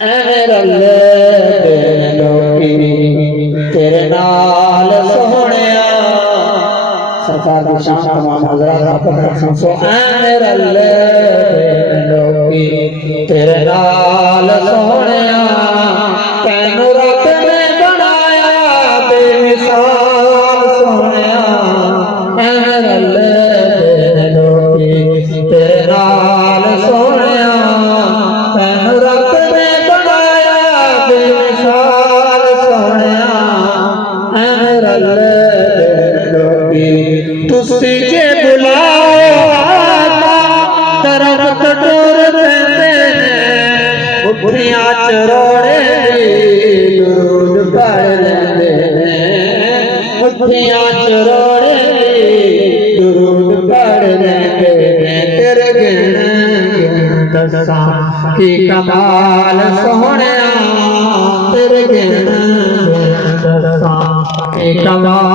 ऐ रले लोकी तेरे नाल सोहणिया सरकार की शान तमाम हज़रात का सो ऐ रले लोकी तेरे नाल सोहणिया तैनू रब ने बनाया बेमिसाल सोहणिया ऐ रले लोकी तेरे नाल सोहणिया तैनू रब ने बनाया बेमिसाल सोहणिया ऐ रले लोकी तुसी जे बुलाओ दरख्त टुर पैंदे ने बुढ़ियां चरोड़े दूध पढ़ लेंदे ने बुढ़ियां चरोड़े दूध पढ़ लेंदे ने तेरे गिण दसा की कमाल सोहणिया तेरे गिण दसा की कमाल